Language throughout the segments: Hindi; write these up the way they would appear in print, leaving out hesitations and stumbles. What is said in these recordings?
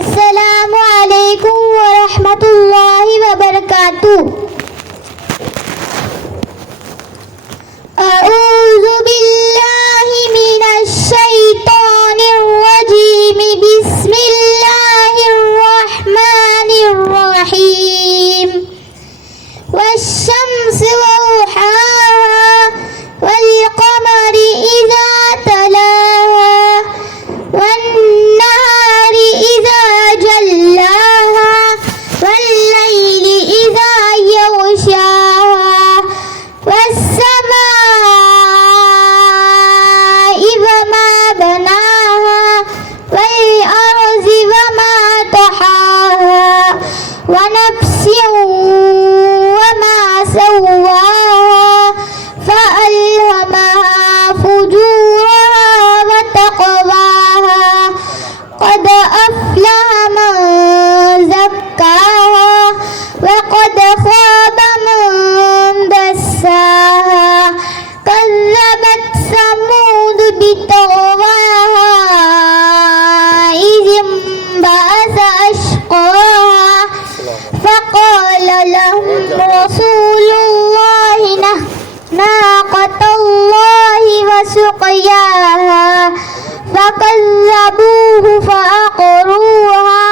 अस्सलामु अलैकुम व रहमतुल्लाहि व बरकातुहू। अऊज़ु बिल्लाहि मिनश शैतानिर रजीम। बिस्मिल्लाहिर रहमानिर रहीम। वश्शम्सि वज़ुहाहा वल क़मरि इज़ा तलाहा वन्नहारि इज़ा जल्लाहा वल्लैलि इज़ा यग़शाहा वस्समाइ वमा बनाहा वल्अर्ज़ि वमा तहाहा वनफ्सिन वमा सव्वाहा फ़अल्हमहा फुजूरहा वतक़वाहा क़द अफ़्लह मन ज़क्काहा वक़द ख़ाब मन दस्साहा। कज़्ज़बत समूद बितग़वाहा इज़ इंबअस अशक़ाहा फ़क़ाल लहुम रसूलुल्लाहि नाक़तल्लाहि वसुक़याहा फ़कज़्ज़बूहु फ़अक़रूहा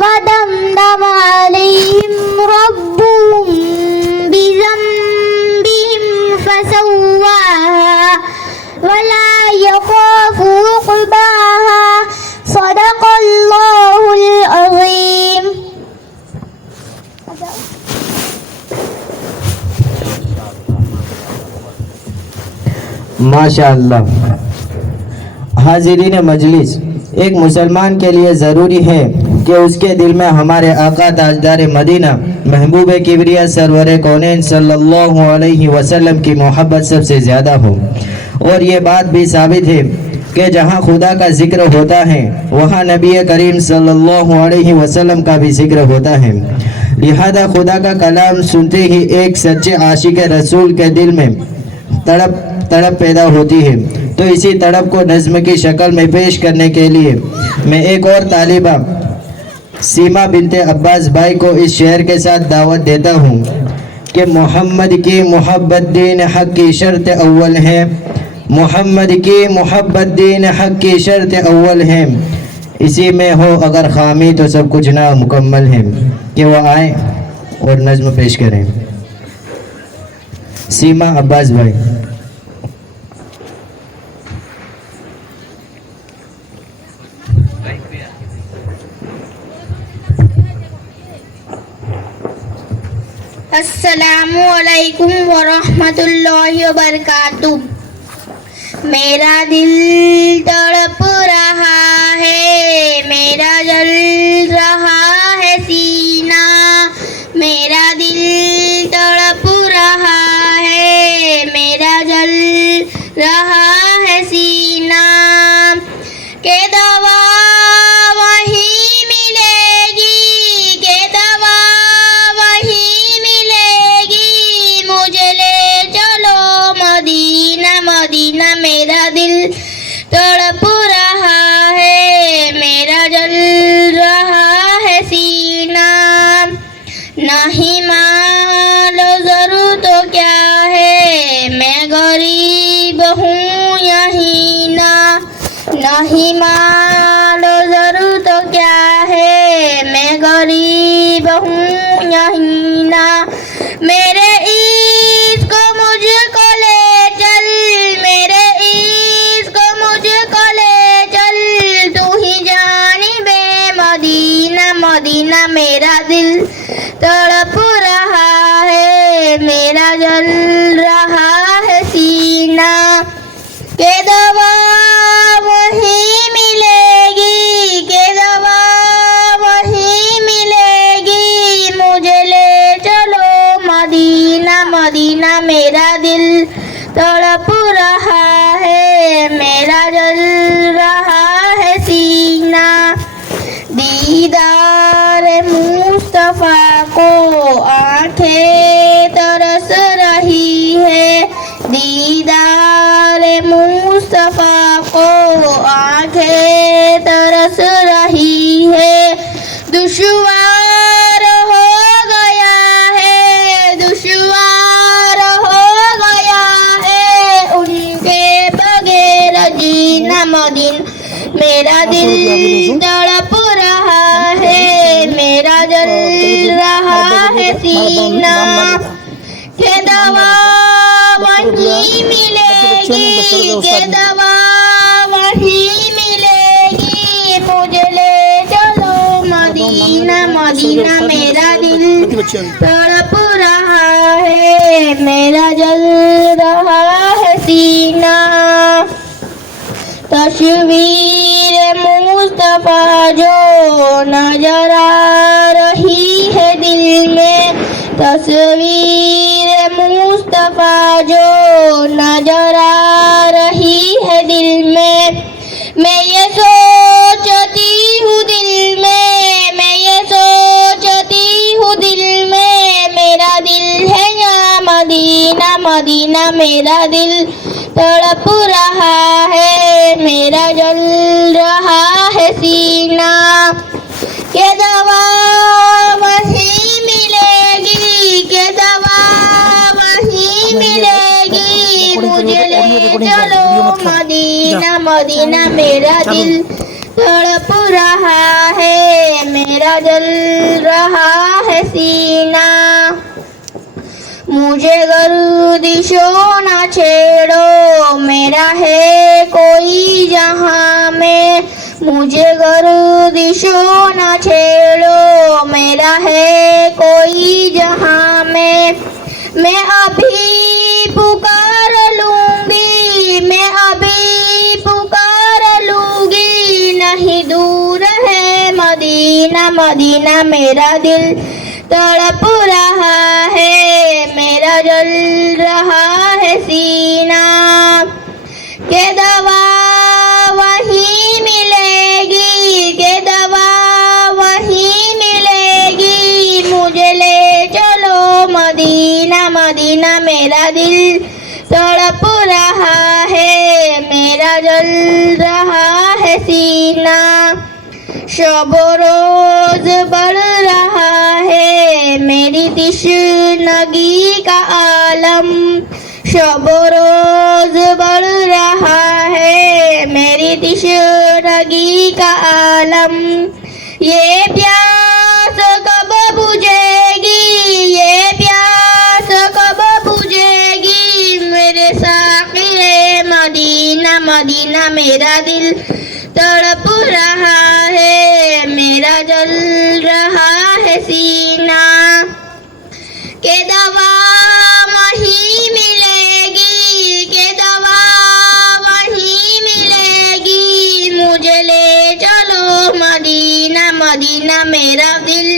फ़दमदम अलैहिम रब्बुहुम बिज़ंबिहिम फ़सव्वाहा वला यख़ाफ़ु उक़बाहा। सदक़ल्लाहुल अज़ीम। माशाअल्लाह। हाज़िरीन मजलिस, एक मुसलमान के लिए ज़रूरी है कि उसके दिल में हमारे आका ताजदार मदीना महबूब किबरिया सरवर कौनैन सल्लल्लाहु अलैहि वसल्लम की मोहब्बत सबसे ज़्यादा हो। और ये बात भी साबित है कि जहाँ खुदा का जिक्र होता है वहाँ नबी करीम सल्लल्लाहु अलैहि वसल्लम का भी जिक्र होता है। लिहाजा खुदा का कलाम सुनते ही एक सच्चे आशिक रसूल के दिल में तड़प पैदा होती है। तो इसी तड़प को नज़्म की शक्ल में पेश करने के लिए मैं एक और तालिबा सीमा बिनते अब्बास भाई को इस शेर के साथ दावत देता हूँ कि मोहम्मद की मोहब्बत दीन हक़ की शर्त अव्वल है। मोहम्मद की मोहब्बत दीन हक़ की शर्त अव्वल है। इसी में हो अगर खामी तो सब कुछ ना मुकम्मल है। कि वो आए और नज़्म पेश करें। सीमा अब्बास भाई। अस्सलामु अलैकुम व रहमतुल्लाहि व बरकातुहू। मेरा दिल तड़प रहा है, मेरा जल रहा है सीना। मेरा दिल तड़प रहा है, मेरा जल रहा है सीना। के दवा वही मिलेगी, के दवा वही मिलेगी। मुझे ले चलो मदीना, मदीना। मेरा दिल तड़प रहा है, मेरा जल रहा है सीना। नहीं मालो ज़रूर तो क्या है, मैं गरीब हूँ यहीं ना। नहीं मालो ज़रूर तो क्या है, मैं गरीब हूँ यहीं ना। मेरे इश्क़ मुझको ले चल, मेरे इश्क़ मुझको ले चल। तू ही जानिबे मदीना, मदीना। मेरा दिल तड़प रहा है, मेरा जल रहा है सीना। के दवा वही मिलेगी, के दवा वही मिलेगी। मुझे ले चलो मदीना, मदीना। मेरा दिल तड़प रहा है, मेरा जल रहा है सीना। दीदार मुस्तफ़ा को आंखें तरस रही है, दीदार मुस्तफ़ा को आंखें तरस रही है। के दवा वहीं मिलेगी, मुझे ले चलो मदीना मदीना, मेरा दिल तड़प रहा है, मेरा जल रहा है सीना। तस्वीर मुस्तफा जो नजर आ रही है दिल में, तस्वीर मुस्तफा जो नजर आ रही है दिल में। मैं ये सोचती हूँ दिल में, मैं ये सोचती हूँ दिल में, मेरा दिल है यहाँ मदीना मदीना, मेरा दिल तड़प रहा है, मेरा जल रहा है सीना। के दवा वहीं मिलेगी, के दवा वहीं मिलेगी, मुझे ले चलो मदीना मदीना, मेरा दिल तड़प रहा है, मेरा जल रहा है सीना। मुझे गर्दिशों ना छेड़ो, मेरा है कोई जहां में, मुझे गर्दिशों ना छेड़ो, मेरा है कोई जहां में। मैं अभी पुकार लूंगी, मैं अभी पुकार लूंगी, नहीं दूर है मदीना मदीना, मेरा दिल तड़प रहा है, मेरा जल रहा है सीना। के दवा वहीं मिलेगी, के दवा वहीं मिलेगी, मुझे ले चलो मदीना मदीना, मेरा दिल तड़प रहा है, मेरा जल रहा है सीना। शब रोज बढ़ रहा है मेरी तश्नगी का आलम, शब रोज बढ़ रहा है मेरी तश्नगी का आलम। ये प्यास कब बुझेगी, ये प्यास कब बुझेगी, मेरे साक़िए मदीना मदीना, मेरा दिल तड़प रहा है, मेरा जल रहा है सीना। के दवा वहीं मिलेगी, के दवा वहीं मिलेगी, मुझे ले चलो मदीना मदीना, मेरा दिल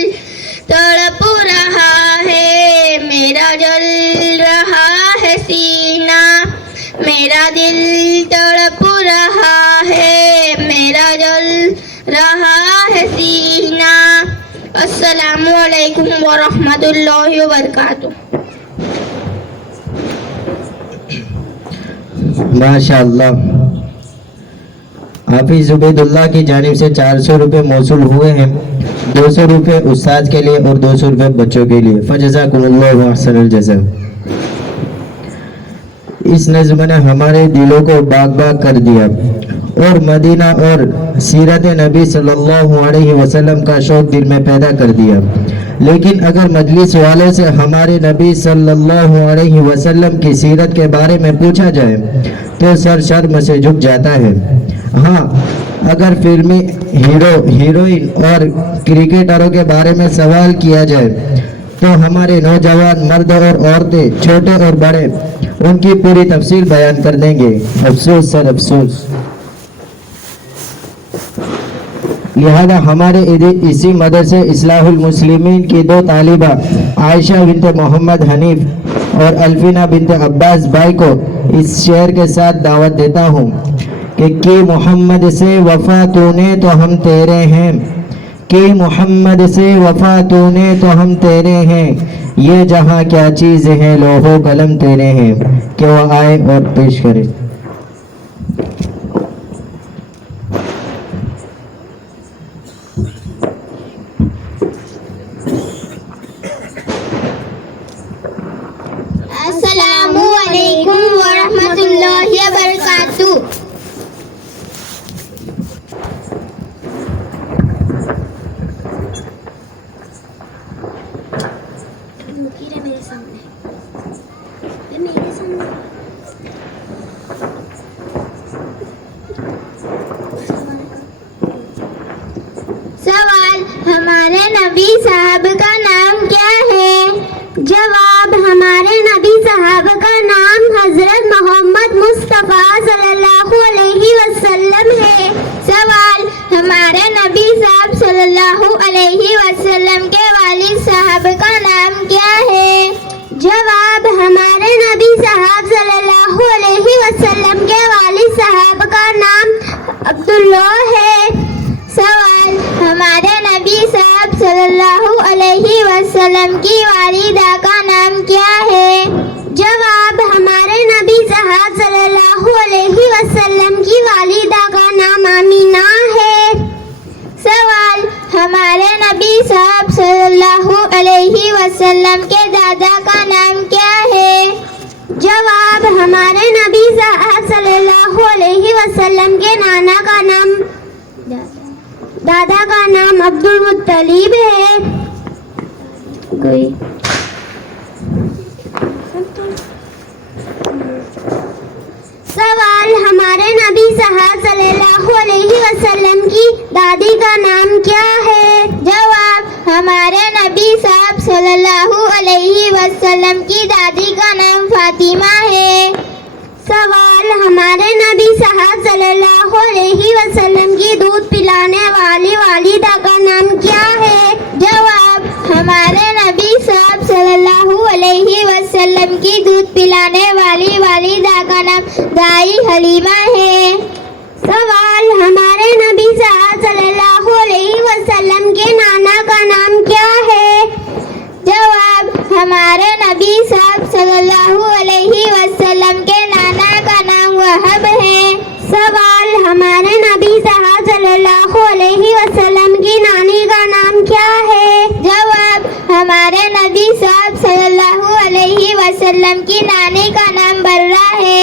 तड़प रहा है, मेरा जल रहा है सीना। मेरा दिल तड़प रहा है, मेरा जल रहा है सीना। अस्सलामु अलैकुम व रहमतुल्लाहि व बरकातुहू। माशाअल्लाह। हाफिज उबैदुल्लाह की जानिब से 400 रुपये मौसूल हुए हैं, 200 रुपये उस्ताद के लिए और 200 रुपये बच्चों के लिए। फजज़ाकुमुल्लाहु अहसनुल जज़ा। इस नज़्म ने हमारे दिलों को बाग बाग कर दिया और मदीना और सीरत नबी सल्लल्लाहु अलैहि वसल्लम का शौक दिल में पैदा कर दिया। लेकिन अगर मजलिस वाले से हमारे नबी सल्लल्लाहु अलैहि वसल्लम की सीरत के बारे में पूछा जाए तो सर शर्म से झुक जाता है। हाँ, अगर फिल्मी हीरो हीरोइन और क्रिकेटरों के बारे में सवाल किया जाए तो हमारे नौजवान मर्द और औरतें, छोटे और बड़े, उनकी पूरी तफसील बयान कर देंगे। अफसोस सर अफसोस। लिहाजा हमारे इसी मदरसे इस्लाहुल मुस्लिमीन की 2 तालिबा आयशा बिनते मोहम्मद हनीफ और अल्फीना बिनते अब्बास भाई को इस शेर के साथ दावत देता हूँ कि मोहम्मद से वफा तूने तो हम तेरे हैं, कि मोहम्मद से वफा तूने तो हम तेरे हैं, ये जहाँ क्या चीज़ है लोहो कलम तेरे हैं। कि वो आए और पेश करें। अस्सलामु अलैकुम व रहमतुल्लाहि व बरकातुहू। सवाल, हमारे नबी साहब का नाम क्या है? जवाब, हमारे नबी साहब का नाम हजरत मोहम्मद मुस्तफ़ा सल्लल्लाहु अलैहि वसल्लम है। सवाल, हमारे नबी साहब सल्लल्लाहु अलैहि वसल्लम के वालिद साहब का नाम क्या है? जवाब, हमारे नबी साहब सल्लल्लाहु अलैहि वसल्लम के वालिद साहब का नाम अब्दुल्ला है। सवाल, हमारे नबी साहब सल्लल्लाहु अलैहि वसल्लम की वालिदा का नाम क्या है? जवाब, हमारे नबी साहब सल्लल्लाहु अलैहि वसल्लम की वालिदा का नाम आमीना है। सवाल, हमारे नबी साहब सल्लल्लाहु अलैहि वसल्लम के दादा का नाम क्या है? जवाब, हमारे नबी साहब सल्लल्लाहु अलैहि वसल्लम के दादा का नाम अब्दुल मुत्तलिब है। सवाल, हमारे नबी साहब सल्लल्लाहु अलैहि वसल्लम की दादी का नाम क्या है? जवाब, हमारे नबी साहब सल्लल्लाहु अलैहि वसल्लम की दादी का नाम फातिमा है। सवाल, हमारे नबी साहब सल्लल्लाहु अलैहि वसल्लम की दूध पिलाने वाली वालिदा का नाम क्या है? जवाब, हमारे नबी साहब सल्लल्लाहु अलैहि वसल्लम की दूध पिलाने वाली वालिदा का नाम दाई हलीमा है। सवाल, हमारे नबी साहब सल्लल्लाहु अलैहि वसल्लम के नाना का नाम क्या है? जवाब, हमारे नबी साहब सल्लल्लाहु अलैहि वसल्लम के नाना का नाम वहब है। सवाल, हमारे नबी साहब सल्लल्लाहु अलैहि वसल्लम की नानी का नाम क्या है? जवाब, हमारे नबी साहब सल्लल्लाहु अलैहि वसल्लम की नानी का नाम बर्रा है।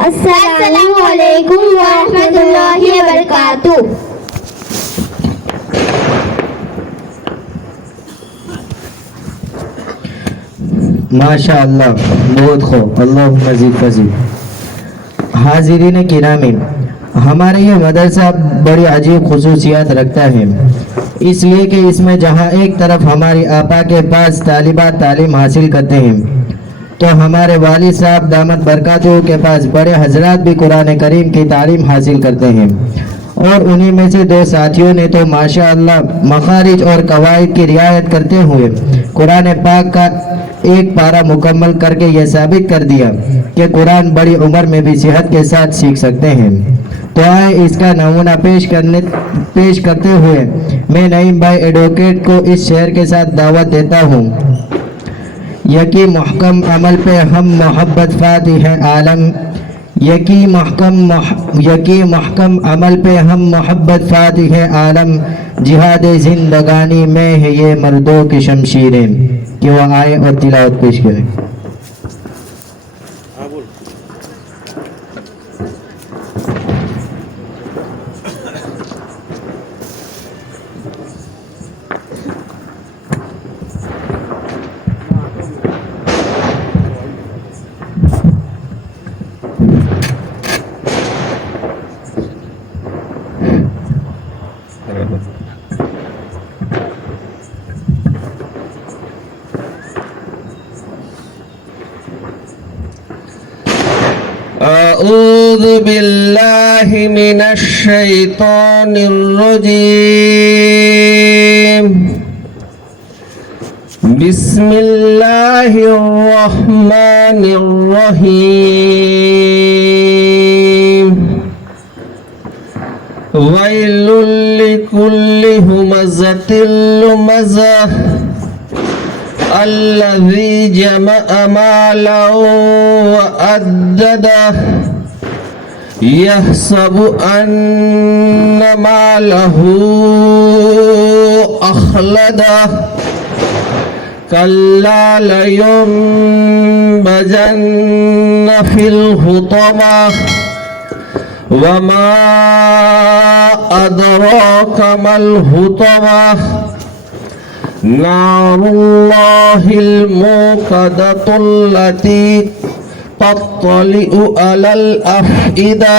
अस्सलामु अलैकुम व रहमतुल्लाहि व बरकातुहू। माशाअल्लाह, बहुत खूब, अल्लाह मजीद फजील। हाजिरीन किरामी, हमारे ये मदरसा बड़ी अजीब खुसूसियात रखता है, इसलिए कि इसमें जहाँ एक तरफ हमारी आपा के पास तालिबात तालीम हासिल करते हैं, तो हमारे वालिद साहब दामत बरकातहू के पास बड़े हजरात भी कुरान करीम की तालीम हासिल करते हैं। और उन्हीं में से दो साथियों ने तो माशाअल्लाह मखारिज और कवायद की रियायत करते हुए कुरान पाक का एक पारा मुकम्मल करके यह साबित कर दिया कि कुरान बड़ी उम्र में भी सेहत के साथ सीख सकते हैं। तो आए इसका नमूना पेश करते हुए मैं नईम भाई एडवोकेट को इस शेर के साथ दावत देता हूँ। यकी महकम अमल पे हम मोहब्बत फाती है आलम, यकी महकम अमल पे हम मोहब्बत फाती है आलम, जिहाद जिंदगानी में है ये मर्दों की शमशीरें। कि वो आए और तिलावत पेश करें। अऊज़ु बिल्लाहि मिनश शैतानिर रजीम। बिस्मिल्लाहिर रहमानिर रहीम। वैलुल लिकुल्लि हुमज़तिल लुमज़ह अल्लज़ी जमअ मालन व अद्ददह यहसबु अन्न मालहु अख़लदह कल्ला लयुनबज़न्न फिल हुतमह वमा अदराक मल हुतमह नारुल्लाहिल मूक़दतुल्लती तत्तलिउ अलल अफ़इदा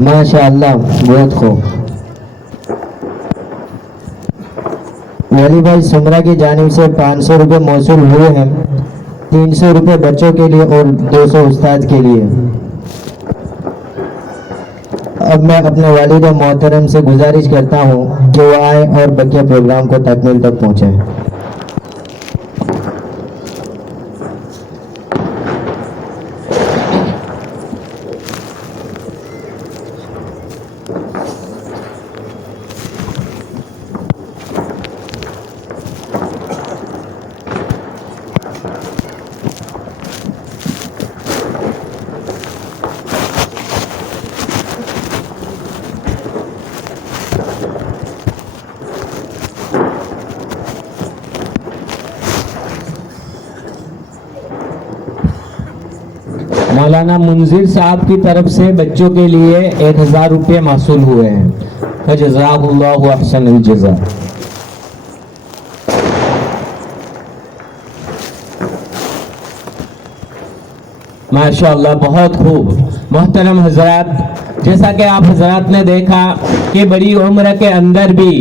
माशाअल्लाह, बहुत खूब। वली भाई सुमरा की जानिब से 500 रुपये मौसूल हुए हैं, 300 रुपये बच्चों के लिए और 200 उस्ताद के लिए। अब मैं अपने वालिद मोहतरम से गुजारिश करता हूँ कि वो आए और बकिया प्रोग्राम को तकमील तक पहुँचाएं। मौलाना मुंजिर साहब की तरफ से बच्चों के लिए 1000 रुपये मासूल हुए हैं। जज़ाकुल्लाहु अहसनुल जज़ा। माशाअल्लाह, बहुत खूब। मोहतरम हजरात, जैसा कि आप हजरात ने देखा कि बड़ी उम्र के अंदर भी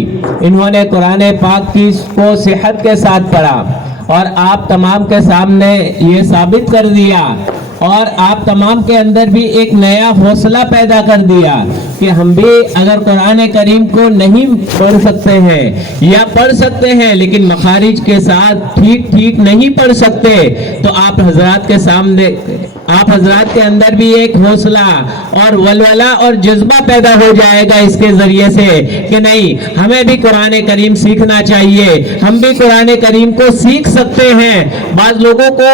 इन्होंने कुरान पाक की को सेहत के साथ पढ़ा और आप तमाम के सामने ये साबित कर दिया और आप तमाम के अंदर भी एक नया हौसला पैदा कर दिया कि हम भी अगर कुरान करीम को नहीं पढ़ सकते हैं या पढ़ सकते हैं लेकिन मखारिज के साथ ठीक ठीक नहीं पढ़ सकते, तो आप हजरात के सामने, आप हजरात के अंदर भी एक हौसला और वलवला और जज्बा पैदा हो जाएगा इसके जरिए से कि नहीं, हमें भी कुरान करीम सीखना चाहिए, हम भी कुरान करीम को सीख सकते हैं। बाज लोगों को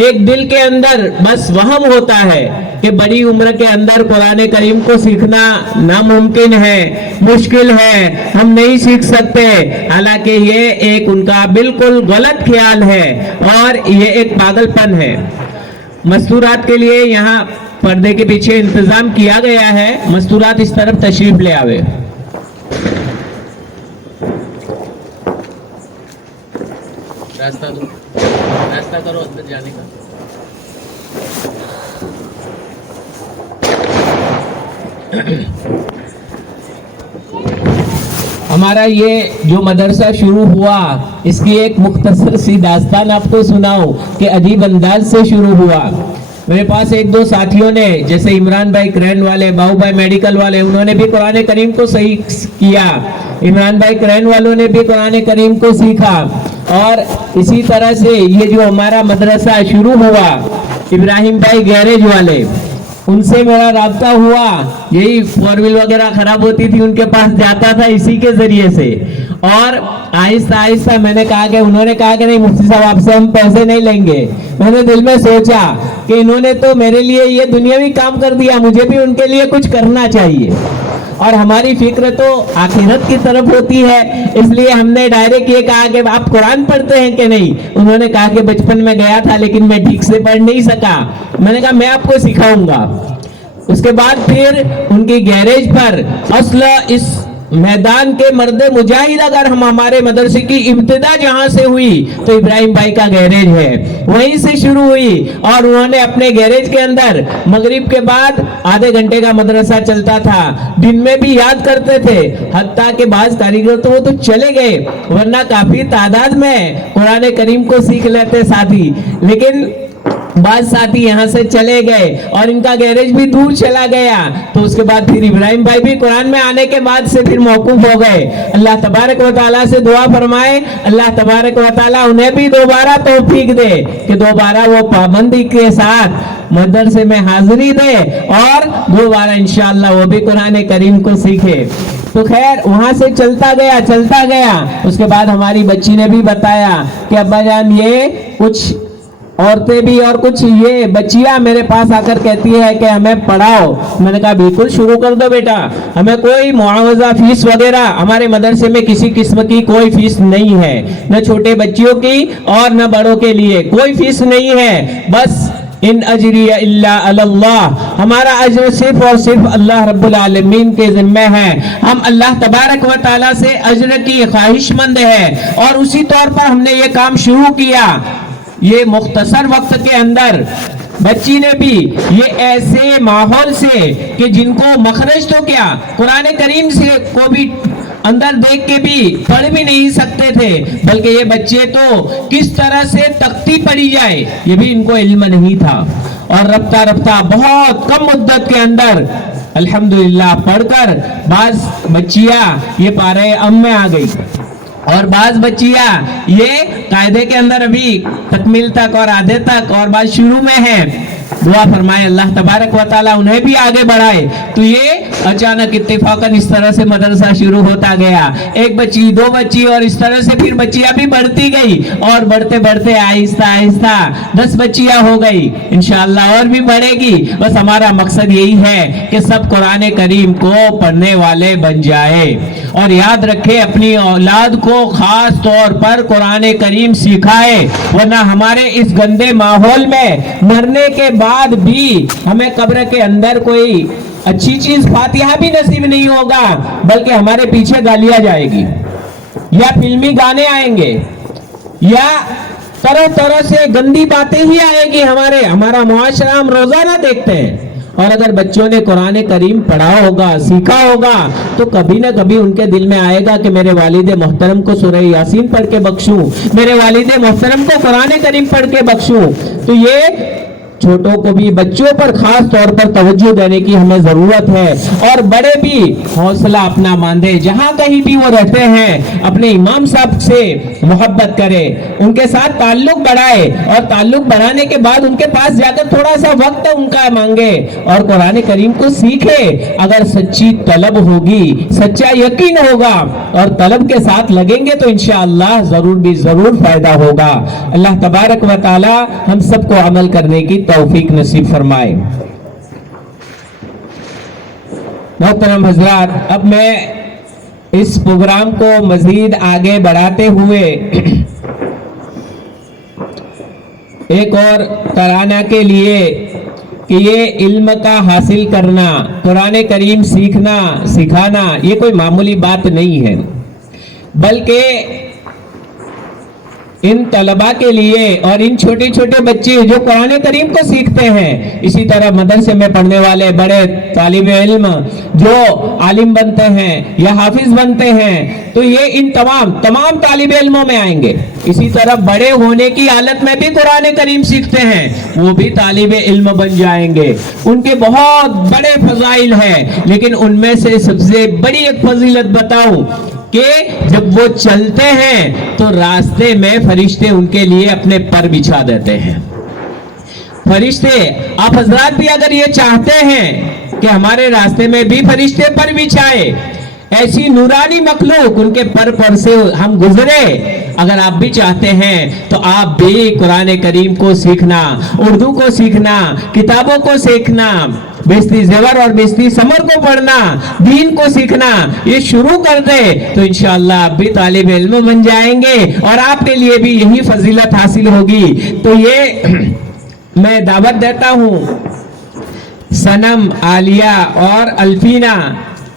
एक दिल के अंदर बस वहम होता है कि बड़ी उम्र के अंदर कुरान करीम को सीखना नामुमकिन है, मुश्किल है, हम नहीं सीख सकते। हालांकि ये एक उनका बिल्कुल गलत ख्याल है और ये एक पागलपन है। मस्तूरात के लिए यहाँ पर्दे के पीछे इंतजाम किया गया है, मस्तूरात इस तरफ तशरीफ ले आवे। रास्ता करो अंदर जाने का। हमारा ये जो मदरसा शुरू हुआ, इसकी एक मुख्तसर सी दास्तान आपको सुनाऊं कि अजीब अंदाज से शुरू हुआ। मेरे पास एक दो साथियों ने, जैसे इमरान भाई क्रैन वाले, बाबू भाई मेडिकल वाले, उन्होंने भी कुरान करीम को सही किया। इमरान भाई क्रैन वालों ने भी कुरान करीम को सीखा और इसी तरह से ये जो हमारा मदरसा शुरू हुआ, इब्राहिम भाई गैरेज वाले, उनसे मेरा राब्ता हुआ। यही 4 व्हील वगैरह खराब होती थी, उनके पास जाता था इसी के जरिए से। और आहिस्ता आहिस्ता मैंने कहा कि, उन्होंने कहा कि नहीं मुफ्ती साहब आपसे हम पैसे नहीं लेंगे। मैंने दिल में सोचा कि इन्होंने तो मेरे लिए ये दुनियावी काम कर दिया, मुझे भी उनके लिए कुछ करना चाहिए। और हमारी फिक्र तो आखिरत की तरफ होती है, इसलिए हमने डायरेक्ट ये कहा कि आप कुरान पढ़ते हैं कि नहीं। उन्होंने कहा कि बचपन में गया था लेकिन मैं ठीक से पढ़ नहीं सका। मैंने कहा मैं आपको सिखाऊंगा। उसके बाद फिर उनकी गैरेज पर असल इस मैदान के मर्दे मुजाहिद, अगर हम हमारे मदरसे की इब्तिदा जहां से हुई तो इब्राहिम भाई का गैरेज है, वहीं से शुरू हुई। और उन्होंने अपने गैरेज के अंदर मगरिब के बाद आधे घंटे का मदरसा चलता था, दिन में भी याद करते थे। हत्ता के बाद कारीगर तो वो तो चले गए, वरना काफी तादाद में कुरान करीम को सीख लेते साथी। लेकिन बाद साथी यहाँ से चले गए और इनका गैरेज भी दूर चला गया। तो उसके बाद फिर इब्राहिम भाई भी कुरान में आने के बाद से फिर मौकूफ हो गए। अल्लाह तबारक व तआला से दुआ फरमाए, अल्लाह तबारक व तआला उन्हें भी दोबारा तौफीक दे कि दोबारा वो पाबंदी के साथ मदरसे में हाजिरी दे और दोबारा इंशाअल्लाह वो भी कुरान करीम को सीखे। तो खैर वहां से चलता गया। उसके बाद हमारी बच्ची ने भी बताया कि अब्बा जान ये कुछ औरतें भी और कुछ ये बच्चियां मेरे पास आकर कहती है कि हमें पढ़ाओ। मैंने कहा बिल्कुल शुरू कर दो बेटा, हमें कोई मुआवजा फीस वगैरह हमारे मदरसे में किसी किस्म की कोई फीस नहीं है, न छोटे बच्चियों की और न बड़ों के लिए कोई फीस नहीं है। बस इन अजरिया इल्ला अल्लाह, हमारा अजर सिर्फ और सिर्फ अल्लाह रब्बुल आलमीन के जिम्मे है। हम अल्लाह तबारक व तआला से अजर की ख्वाहिशमंद है और उसी तौर पर हमने ये काम शुरू किया। ये मुख्तसर वक्त के अंदर बच्ची ने भी ये ऐसे माहौल से कि जिनको मखरज तो क्या कुरान करीम से को भी अंदर देख के भी पढ़ भी नहीं सकते थे, बल्कि ये बच्चे तो किस तरह से तख्ती पढ़ी जाए ये भी इनको इल्म नहीं था। और रफ्ता रफ्ता बहुत कम मुद्दत के अंदर अल्हम्दुलिल्लाह पढ़कर बाज बच्चियां ये पारे अम में आ गई और बाज बच्चियां ये कायदे के अंदर अभी तकमील तक और आधे तक और बात शुरू में है। दुआ फरमाए अल्लाह तबारक व तआला उन्हें भी आगे बढ़ाए। तो ये अचानक इत्तेफाकन इस तरह से मदरसा शुरू होता गया, एक बच्ची, दो बच्ची और इस तरह से फिर बच्चियां भी बढ़ती गई और बढ़ते बढ़ते आहिस्ता आहिस्ता 10 बच्चियां हो गई, इंशाअल्लाह और भी बढ़ेगी। बस हमारा मकसद यही है कि सब कुरान करीम को पढ़ने वाले बन जाए और याद रखे अपनी औलाद को खास तौर पर कुरान करीम सिखाए, वरना हमारे इस गंदे माहौल में मरने के बाद भी हमें कब्र के अंदर कोई अच्छी चीज फातिहा भी नसीब नहीं होगा, बल्कि हमारे पीछे गालियां जाएगी या फिल्मी गाने आएंगे या तरह तरह से गंदी बातें ही आएगी। हमारा मुआशरा हम रोजाना देखते हैं। और अगर बच्चों ने कुरान करीम पढ़ा होगा, सीखा होगा, तो कभी ना कभी उनके दिल में आएगा कि मेरे वालिद मोहतरम को सूरह यासीन पढ़ के बख्शूं, मेरे वालिद मोहतरम को कुरान करीम पढ़ के बख्शूं। तो ये छोटों को भी बच्चों पर खास तौर पर तवज्जो देने की हमें जरूरत है और बड़े भी हौसला अपना बांधे, जहां कहीं भी वो रहते हैं अपने इमाम साहब से मोहब्बत करें, उनके साथ ताल्लुक बढ़ाए और ताल्लुक बढ़ाने के बाद उनके पास जाकर थोड़ा सा वक्त उनका मांगे और कुरान करीम को सीखे। अगर सच्ची तलब होगी, सच्चा यकीन होगा और तलब के साथ लगेंगे तो इंशाअल्लाह जरूर भी जरूर फायदा होगा। अल्लाह तबारक व तआला हम सबको अमल करने की तौफीक नसीब फरमाए। मोहतरम हजरात, अब मैं इस प्रोग्राम को मजीद आगे बढ़ाते हुए एक और तराना के लिए कि ये इल्म का हासिल करना, कुरान करीम सीखना सिखाना ये कोई मामूली बात नहीं है, बल्कि इन तलबा के लिए और इन छोटे छोटे बच्चे जो कुरान करीम को सीखते हैं, इसी तरह मदरसे में पढ़ने वाले बड़े तालिब इल्म जो आलिम बनते हैं या हाफिज बनते हैं, तो ये इन तमाम तालिब इल्मों में आएंगे। इसी तरह बड़े होने की हालत में भी कुरान करीम सीखते हैं, वो भी तालिब इल्म बन जाएंगे। उनके बहुत बड़े फजाइल हैं, लेकिन उनमें से सबसे बड़ी एक फजीलत बताऊं कि जब वो चलते हैं तो रास्ते में फरिश्ते उनके लिए अपने पर बिछा देते हैं। फरिश्ते, आप हजरात भी अगर ये चाहते हैं कि हमारे रास्ते में भी फरिश्ते पर बिछाए, ऐसी नूरानी मखलूक उनके पर से हम गुजरे, अगर आप भी चाहते हैं तो आप भी कुरान करीम को सीखना, उर्दू को सीखना, किताबों को सीखना, बेस्ती ज़ेवर और बेस्ती समर को पढ़ना, दीन को सीखना ये शुरू कर दे तो इंशाअल्लाह आप भी तालिब इल्म बन जाएंगे और आपके लिए भी यही फजीलत हासिल होगी। तो ये मैं दावत देता हूँ सनम, आलिया और अल्फीना,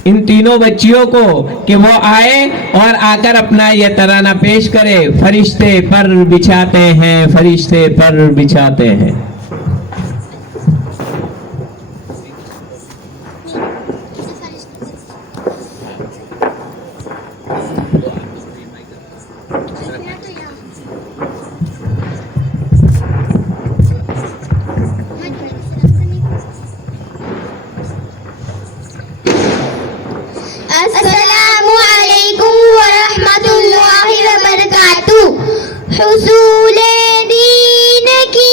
इन तीनों बच्चियों को कि वो आए और आकर अपना ये तराना पेश करे, फरिश्ते पर बिछाते हैं, फरिश्ते पर बिछाते हैं। अस्सलामुअलैकुम वरहमतुल्लाहि वबरकातुहू। हुसूले दीन की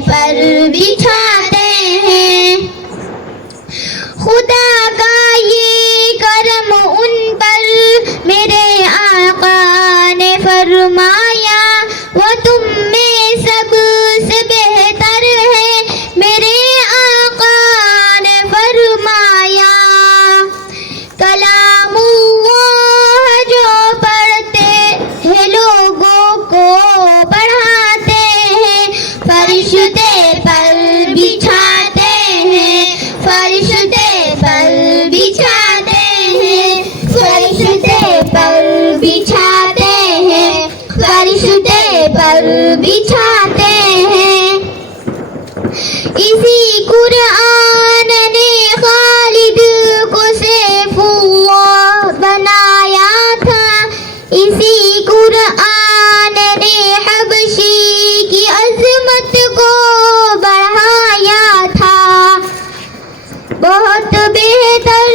पर बिछाते हैं। खुदा का ये करम उन पर मेरे आका ने फरमाया, वो तुम में सबसे बेहतर है मेरे आका ने फरमाया। कलामुल्लाह जो पढ़ते हैं लोगों को पढ़ाते हैं, फरिश्ते पर बिछाते हैं, फरिश्ते पर बिछाते हैं, फरिश्ते पर बिछाते हैं, फरिश्ते पर बिछाते हैं। इसी कुरान ने खालिद को सैफुल्लाह बनाया था, इसी कुरान ने हबशी की अजमत को बढ़ाया था। बहुत बेहतर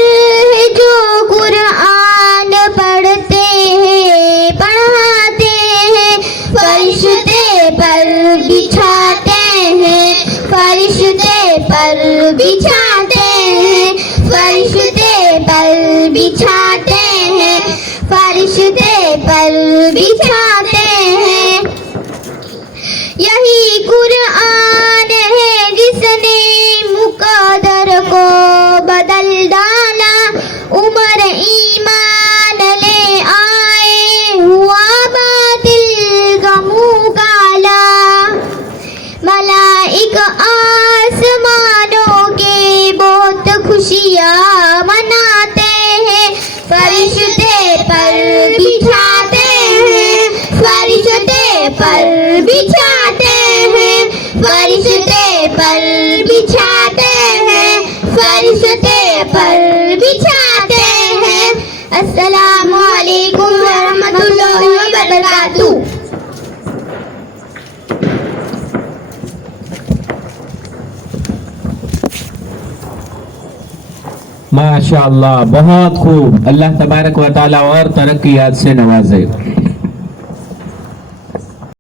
है जो कुरान पढ़ते हैं पढ़ाते हैं, फरिश्ते पर बिछाते हैं, फरिश्ते पर बिछाते हैं, फरिश्ते पर बिछाते हैं, फरिश्ते पर बिछाते हैं। यही कुरान है जिसने मुकद्दर को बदल डाला, उमर ईमान ले आए हुआ बातिल का मुंह काला। मलाइक आसमानों के बहुत खुशियाँ मनाते हैं, फरिश्ते पर बिछाते हैं, फरिश्ते पर बिछाते हैं, फरिश्ते पर बिछाते हैं, फरिश्ते पर बिछाते हैं। अस्सलामु अलैकुम वरहमतुल्लाहि वबरकातुहू। माशाअल्लाह, बहुत खूब। अल्लाह तबारक व तआला और तरक्कियात से नवाजे।